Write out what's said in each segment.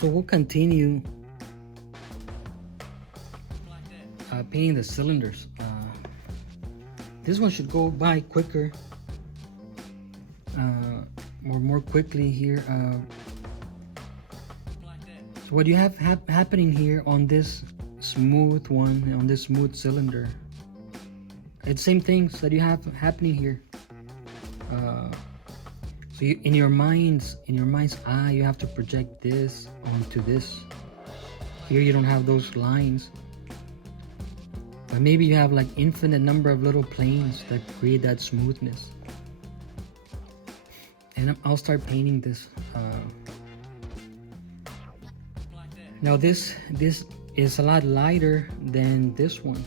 So we'll continue painting the cylinders. This one should go by quicker, or more quickly here. So what you have happening here on this smooth one, on this smooth cylinder, it's same things that you have happening here. So you, in your mind's eye, you have to project this onto this. Here you don't have those lines, but maybe you have like infinite number of little planes that create that smoothness. And I'll start painting this. Now this is a lot lighter than this one.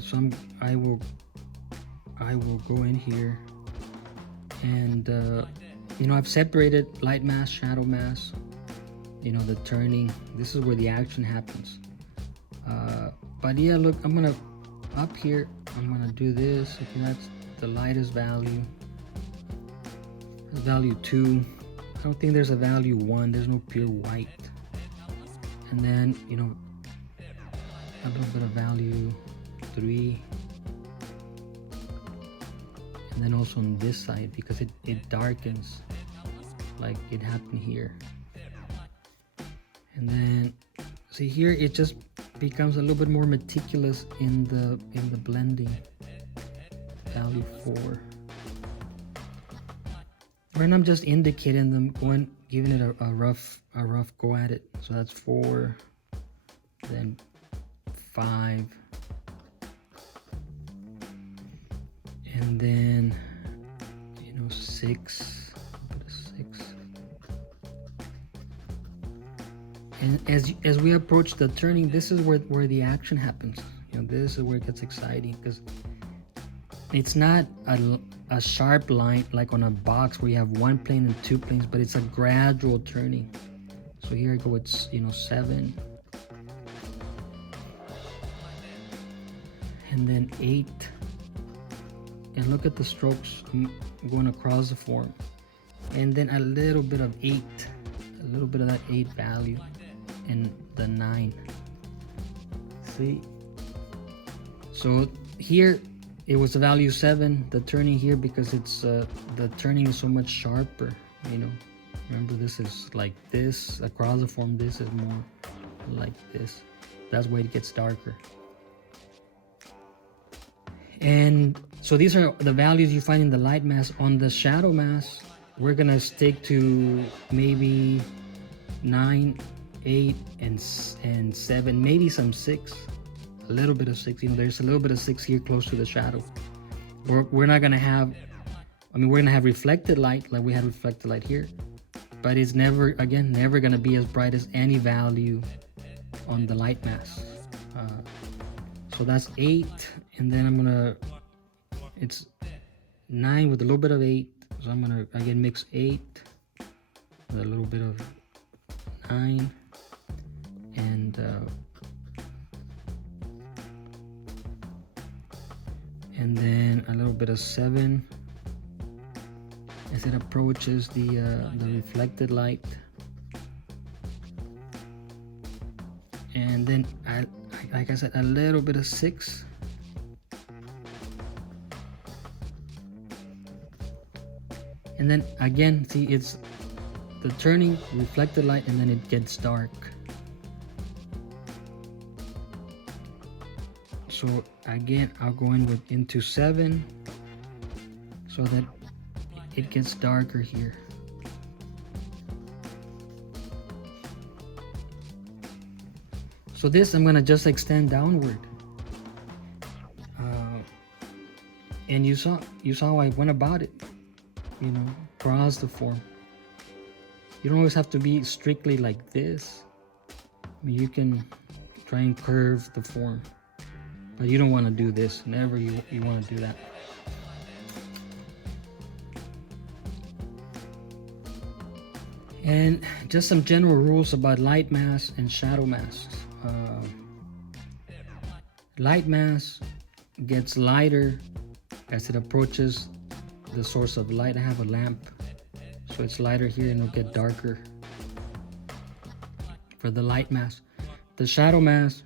So I will go in here, and you know, I've separated light mass, shadow mass. You know, the turning. This is where the action happens. But yeah, look, I'm gonna up here. I'm gonna do this. Okay, that's the lightest value. Value 2. I don't think there's a value 1. There's no pure white. And then, you know, a little bit of value 3. And then also on this side, because it darkens like it happened here. And then see here, it just becomes a little bit more meticulous in the blending. Value 4. And I'm just indicating them, giving it a rough go at it. So that's 4, then 5, and then, you know, 6. Put a 6. And as we approach the turning, this is where the action happens. You know, this is where it gets exciting, because it's not a sharp line like on a box where you have one plane and two planes, but it's a gradual turning. So here I go, it's, you know, 7, and then 8, and look at the strokes going across the form, and then a little bit of 8, a little bit of that 8 value, and the 9. See, so here it was the value 7, the turning here, because it's the turning is so much sharper. You know, remember, this is like this across the form, this is more like this. That's why it gets darker. And so these are the values you find in the light mass. On the shadow mass, we're gonna stick to maybe 9, 8, and 7, maybe some 6. A little bit of 6, you know, there's a little bit of 6 here close to the shadow. We're not gonna have, I mean, we're gonna have reflected light like we had reflected light here, but it's never gonna be as bright as any value on the light mass. So that's 8, and then it's 9 with a little bit of 8, so I'm gonna again mix 8 with a little bit of 9, and then a little bit of 7 as it approaches the reflected light, and then like I said, a little bit of 6, and then again, see, it's the turning, reflected light, and then it gets dark. So again, I'll go into 7 so that it gets darker here. So this, I'm gonna just extend downward. And you saw how I went about it, you know, across the form. You don't always have to be strictly like this. I mean, you can try and curve the form, but you don't want to do this. Never you want to do that. And just some general rules about light mass and shadow mass. Light mass gets lighter as it approaches the source of light. I have a lamp, so it's lighter here and it'll get darker. for the light mask. The shadow mask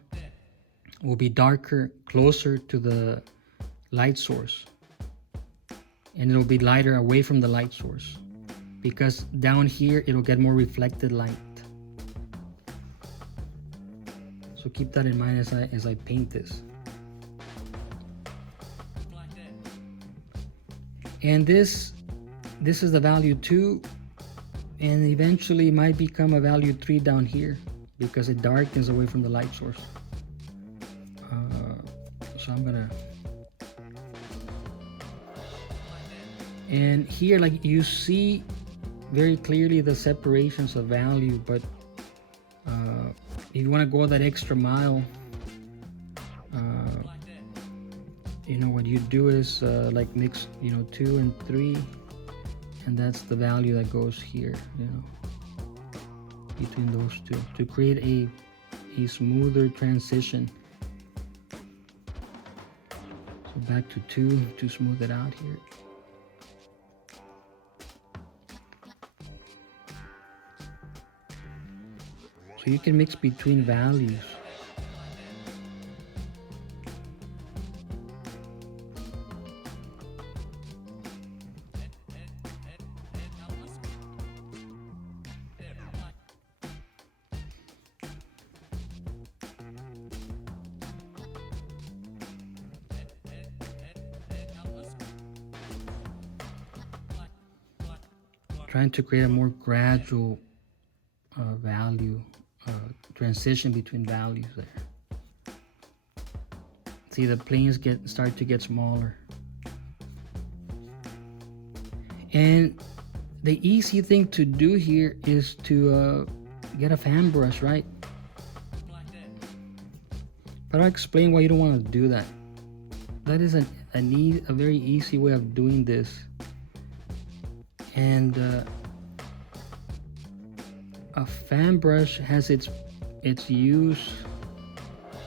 will be darker, closer to the light source, and it'll be lighter away from the light source, because down here it'll get more reflected light. So keep that in mind as I paint this. And this is the value 2, and eventually might become a value 3 down here because it darkens away from the light source. So I'm gonna, and here, like, you see very clearly the separations of value, but if you want to go that extra mile, you know, what you do is like mix, you know, 2 and 3, and that's the value that goes here, you know, between those two, to create a smoother transition. So back to 2 to smooth it out here. So you can mix between values. Trying to create a more gradual value transition between values there. See, the planes start to get smaller. And the easy thing to do here is to get a fan brush, right? But I'll explain why you don't want to do that. That is a very easy way of doing this. And a fan brush has its use,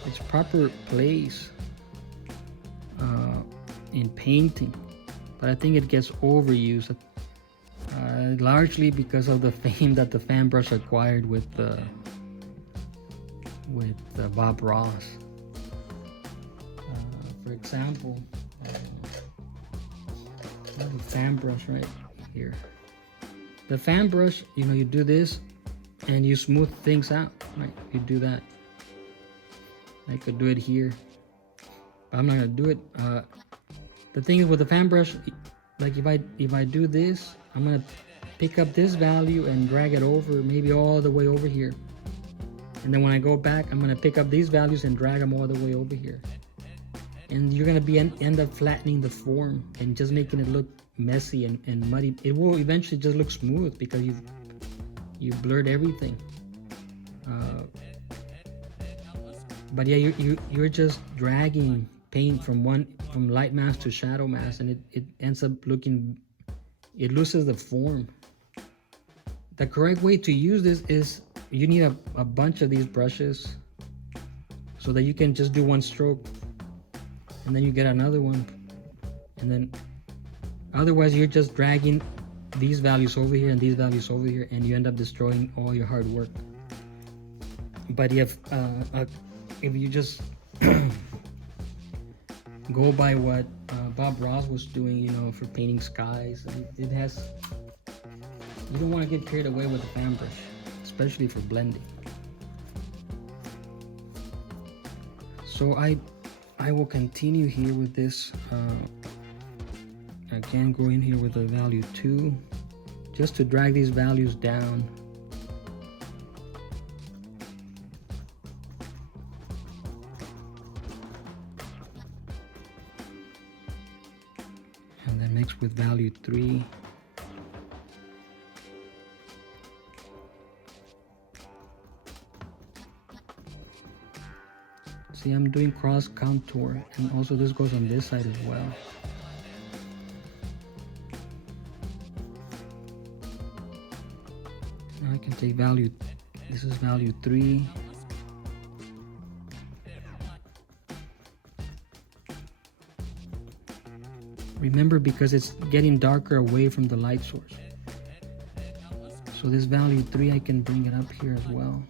its proper place in painting, but I think it gets overused, largely because of the fame that the fan brush acquired with Bob Ross. For example, I have a fan brush right here. The fan brush, you know, you do this and you smooth things out, right? You do that. I could do it here, but I'm not gonna do it. The thing is with the fan brush, like if I do this, I'm gonna pick up this value and drag it over, maybe all the way over here. And then when I go back, I'm gonna pick up these values and drag them all the way over here. And you're gonna end up flattening the form and just making it look messy and muddy. It will eventually just look smooth because you've blurred everything. But yeah, you're just dragging paint from light mask to shadow mask, and it ends up looking, it loses the form. The correct way to use this is you need a bunch of these brushes so that you can just do one stroke and then you get another one, and then otherwise you're just dragging these values over here and these values over here, and you end up destroying all your hard work. But if you just go by what Bob Ross was doing, you know, for painting skies, it has, you don't want to get carried away with the fan brush, especially for blending. So I will continue here with this. Again, go in here with the value 2, just to drag these values down. And then mix with value 3. See, I'm doing cross contour, and also this goes on this side as well. Now I can take value, this is value 3. Remember, because it's getting darker away from the light source. So this value 3, I can bring it up here as well.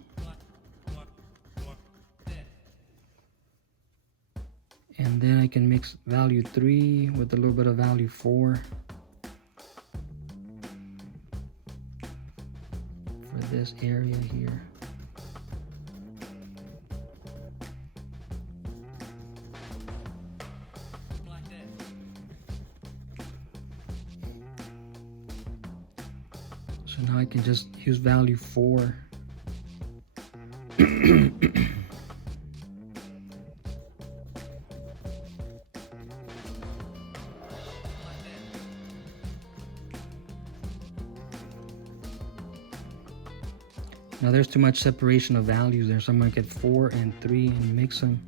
I can mix value 3 with a little bit of value 4 for this area here. So now I can just use value 4. Now there's too much separation of values there, so I'm gonna get 4 and 3 and mix them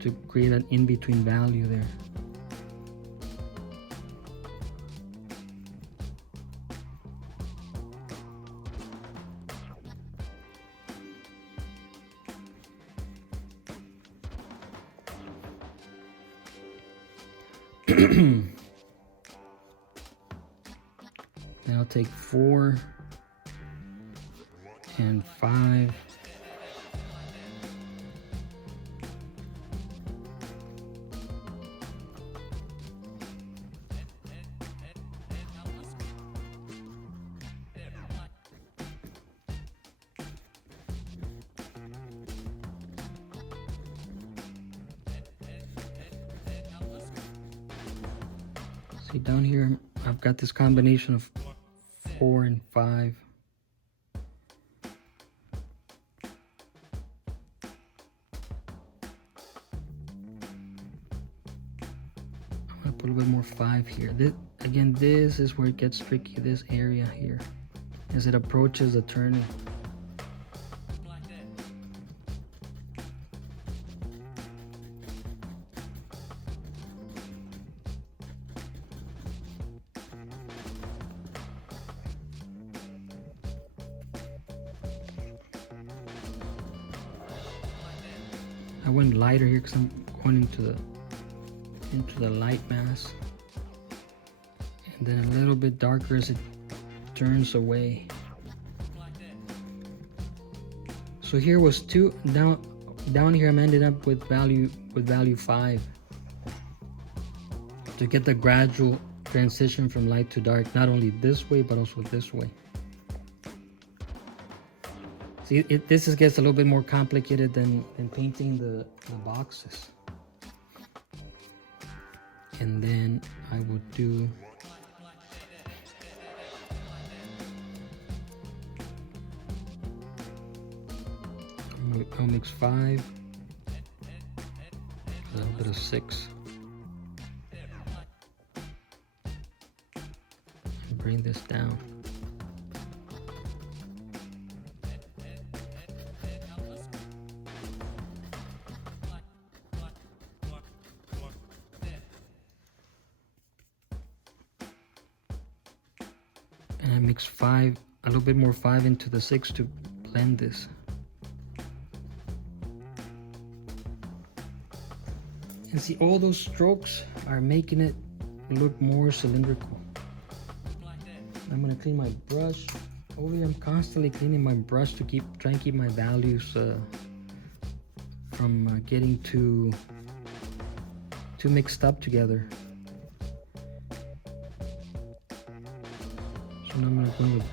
to create an in-between value there. Then I'll take 4 and 5. See down here, I've got this combination of 4 and 5. I'm gonna put a little bit more 5 here. Again, this is where it gets tricky, this area here, as it approaches the turning. I went lighter here because I'm going into the light mass, and then a little bit darker as it turns away. So here was 2 down here. I'm ended up with value 5 to get the gradual transition from light to dark, not only this way but also this way. See, this gets a little bit more complicated than painting the boxes. And then I would do I'll mix 5, a little bit of 6, and bring this down. And I mix 5, a little bit more 5 into the 6 to blend this. And see, all those strokes are making it look more cylindrical. I'm gonna clean my brush. Over here, I'm constantly cleaning my brush to try and keep my values from getting too mixed up together. So now I'm gonna go with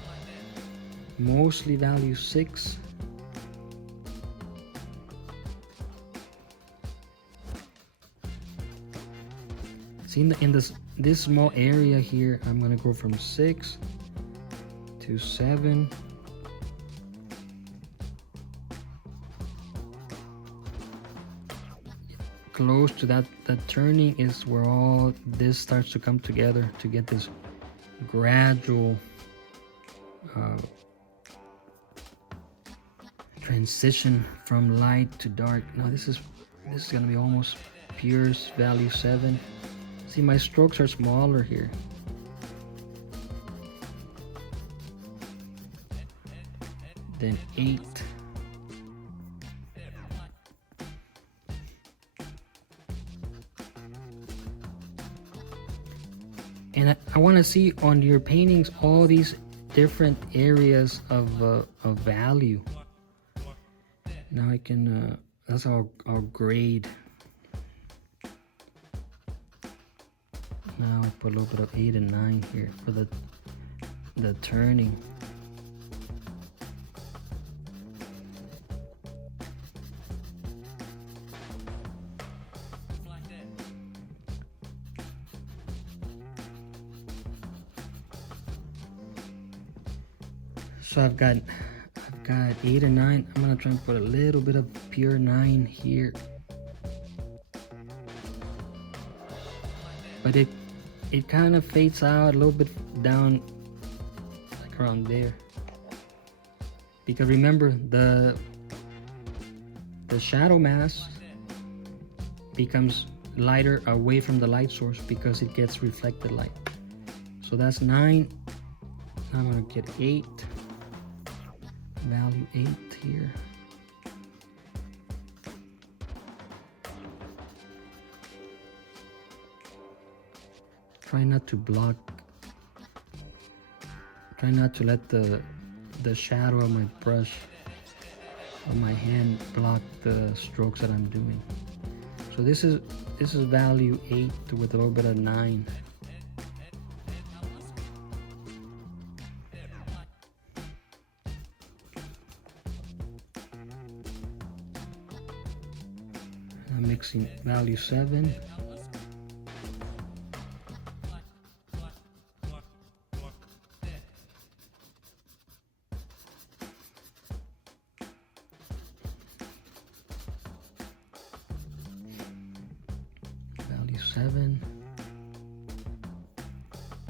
mostly value 6. See, in this small area here, I'm gonna go from 6 to 7. Close to that turning is where all this starts to come together to get this gradual transition from light to dark. Now this is gonna be almost pure value 7. See, my strokes are smaller here. Then 8. And I want to see on your paintings all these different areas of value. Now I can, that's our grade. Now I put a little bit of 8 and 9 here for the turning. So I've got 8 and 9. I'm gonna try and put a little bit of pure 9 here, but it kind of fades out a little bit down, like around there, because remember the shadow mask becomes lighter away from the light source because it gets reflected light. So that's 9. I'm gonna get 8, value 8 here. Try not to block, try not to let the shadow of my brush, of my hand, block the strokes that I'm doing. So this is value 8 with a little bit of 9. I'm mixing value 7. Value 7.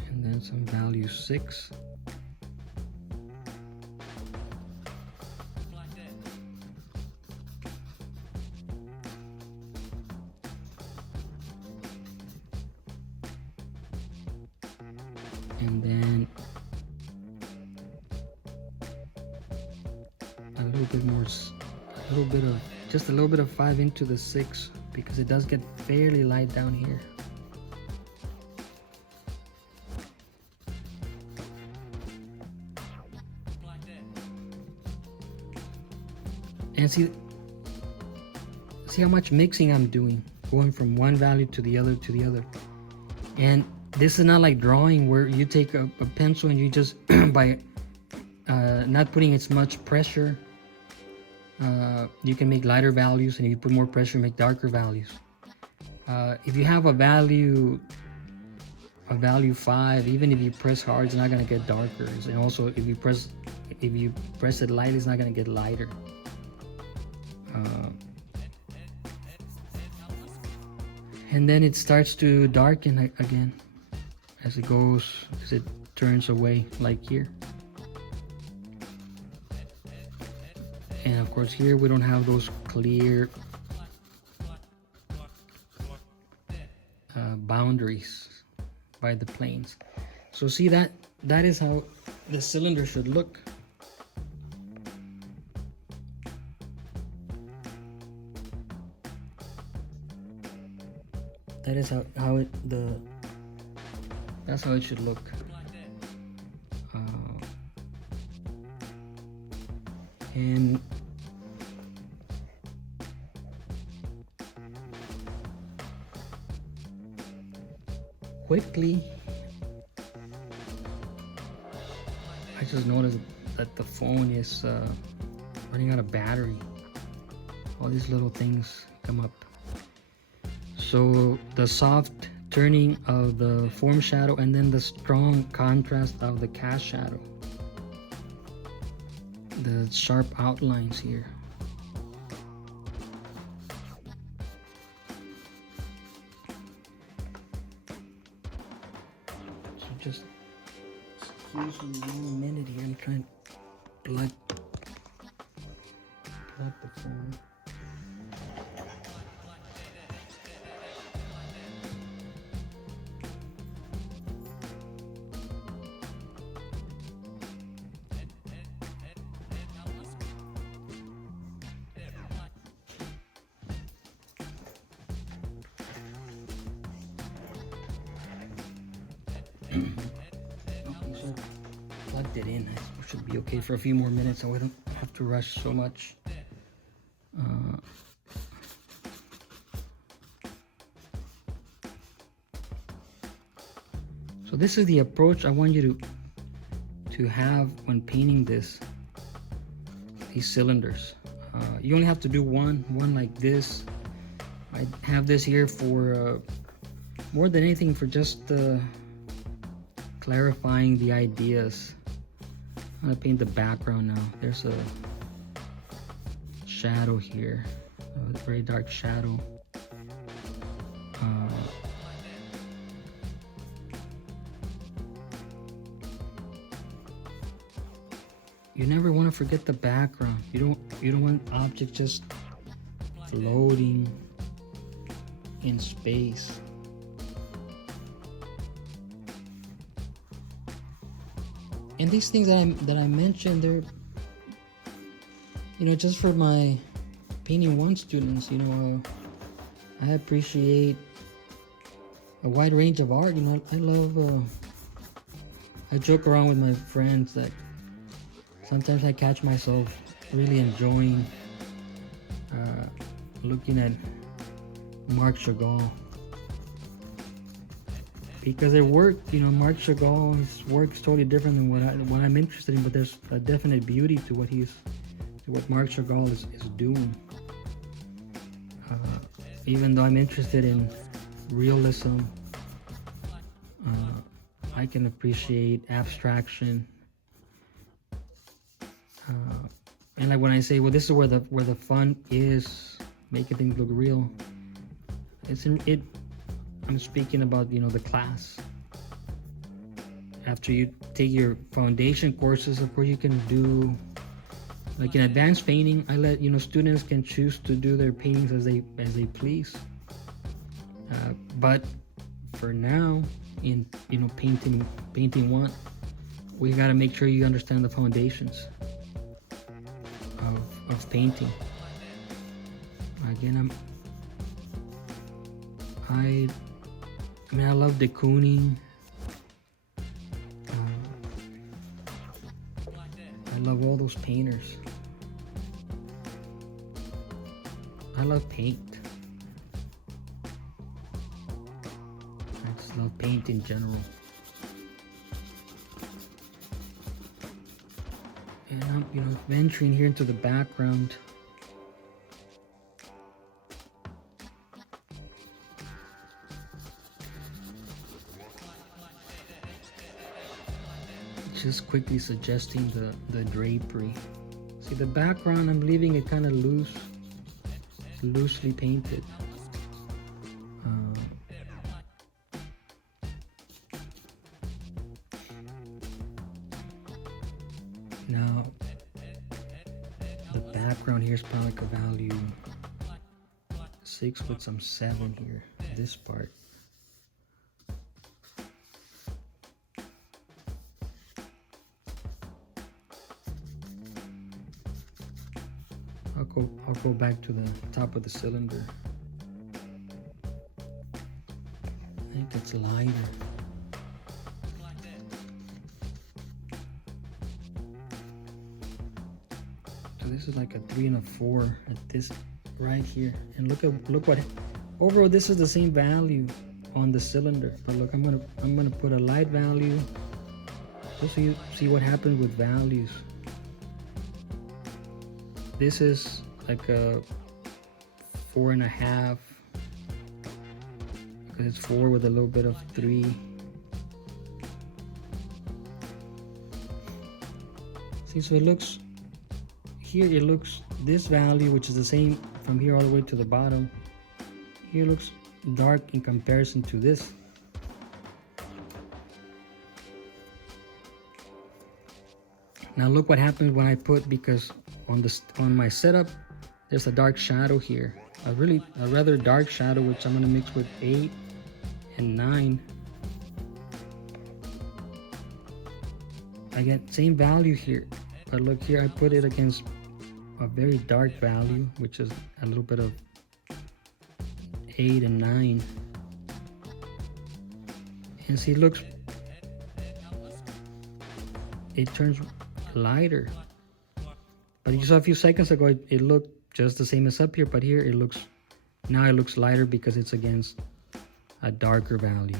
And then some value 6. And then a little bit more, just a little bit of 5 into the 6, because it does get fairly light down here. And see how much mixing I'm doing, going from one value to the other to the other. And this is not like drawing where you take a pencil and you just by not putting as much pressure, you can make lighter values, and if you put more pressure, make darker values. If you have a value 5, even if you press hard, it's not going to get darker. And also if you press it lightly, it's not going to get lighter. And then it starts to darken again as it turns away, like here. And of course here we don't have those clear boundaries by the planes. So see, that is how the cylinder should look. That is that's how it should look. And quickly, I just noticed that the phone is running out of battery. All these little things come up. So the soft turning of the form shadow, and then the strong contrast of the cast shadow, the sharp outlines here. So just excuse me 1 minute here. I'm trying to plug the phone. Okay, so plugged it in. I should be okay for a few more minutes, so we don't have to rush so much. So this is the approach I want you to have when painting these cylinders. You only have to do one like this. I have this here for more than anything for just clarifying the ideas. I'm gonna paint the background now. There's a shadow here, a very dark shadow. You never want to forget the background. You don't want object just floating in space. And these things that I mentioned, they're, you know, just for my painting one students. You know, I appreciate a wide range of art. You know, I love. I joke around with my friends that sometimes I catch myself really enjoying looking at Marc Chagall, because their work, you know, Marc Chagall, his work is totally different than what I'm interested in, but there's a definite beauty to what Marc Chagall is doing. Even though I'm interested in realism, I can appreciate abstraction. And like when I say, well, this is where the fun is, making things look real. I'm speaking about, you know, the class. After you take your foundation courses, of course, you can do like in advanced painting. I let, you know, students can choose to do their paintings as they please. But for now, in, you know, painting one, we got to make sure you understand the foundations of painting. Again, I mean, I love de Kooning. I love all those painters. I love paint. I just love paint in general. And I'm, you know, venturing here into the background. Just quickly suggesting the drapery. See, the background, I'm leaving it kind of loosely painted. Now, the background here is probably like a value 6 with some 7 here, this part. I'll go back to the top of the cylinder. I think it's lighter. So this is like a 3 and a 4 at this right here. And look what overall this is the same value on the cylinder. But look, I'm gonna put a light value just so you see what happens with values. This is like a 4.5 because it's 4 with a little bit of 3. See, so it looks here, it looks this value, which is the same from here all the way to the bottom. Here looks dark in comparison to this. Now look what happens when I put, because on my setup there's a dark shadow here, a rather dark shadow, which I'm going to mix with 8 and 9. I get same value here, but look here, I put it against a very dark value, which is a little bit of 8 and 9, and see, it turns lighter. But you saw a few seconds ago it looked just the same as up here, but here it looks lighter because it's against a darker value.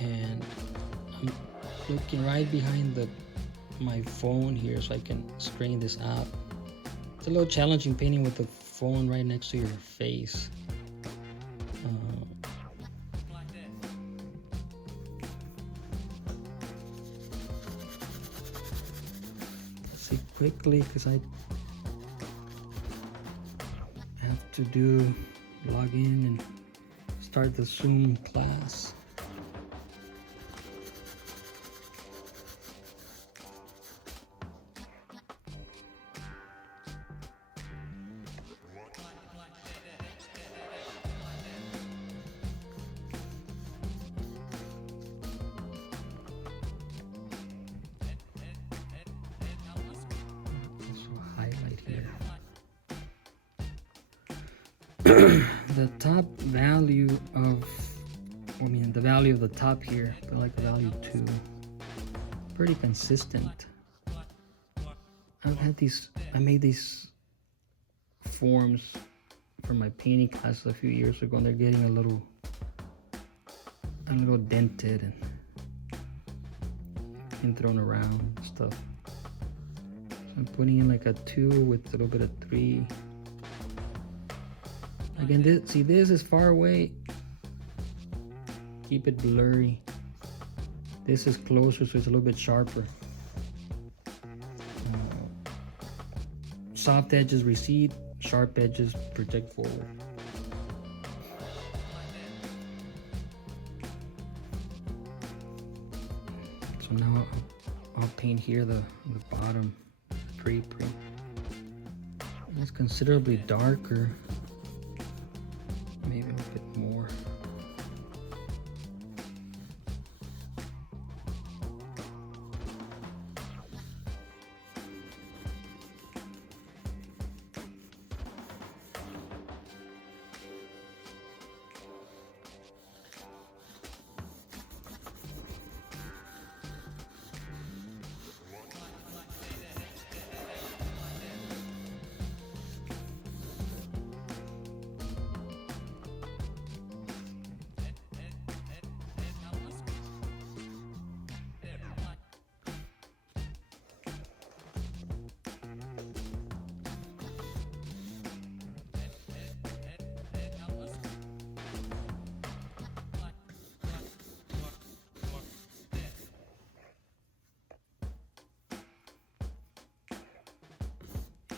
And I'm looking right behind my phone here so I can straighten this out. It's a little challenging painting with the phone right next to your face. Let's see quickly because I have to log in and start the Zoom class. The top value of, the value of the top here, I like the value 2. Pretty consistent. I made these forms for my painting classes a few years ago, and they're getting a little dented and thrown around and stuff. So I'm putting in like a 2 with a little bit of 3. Again, this is far away. Keep it blurry. This is closer, so it's a little bit sharper. Soft edges recede, sharp edges project forward. So now I'll paint here the bottom drapery. It's considerably darker. Maybe a bit more.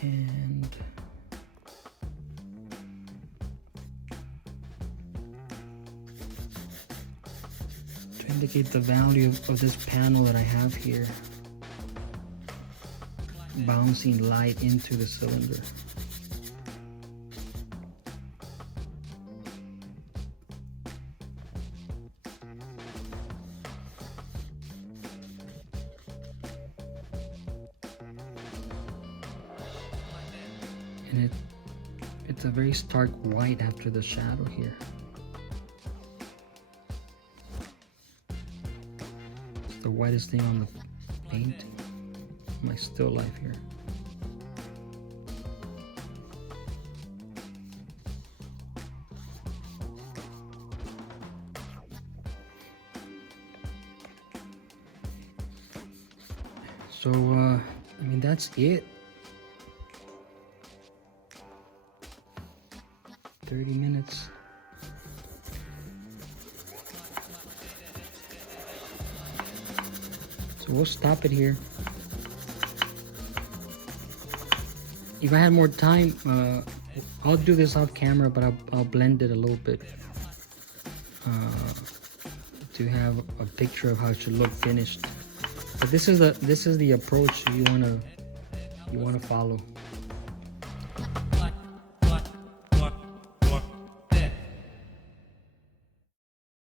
And to indicate the value of this panel that I have here, bouncing light into the cylinder. And it's a very stark white after the shadow here. It's the whitest thing on the paint. My still life here. So that's it. 30 minutes. So we'll stop it here. If I had more time, I'll do this off camera, but I'll blend it a little bit to have a picture of how it should look finished. But this is the approach you wanna follow.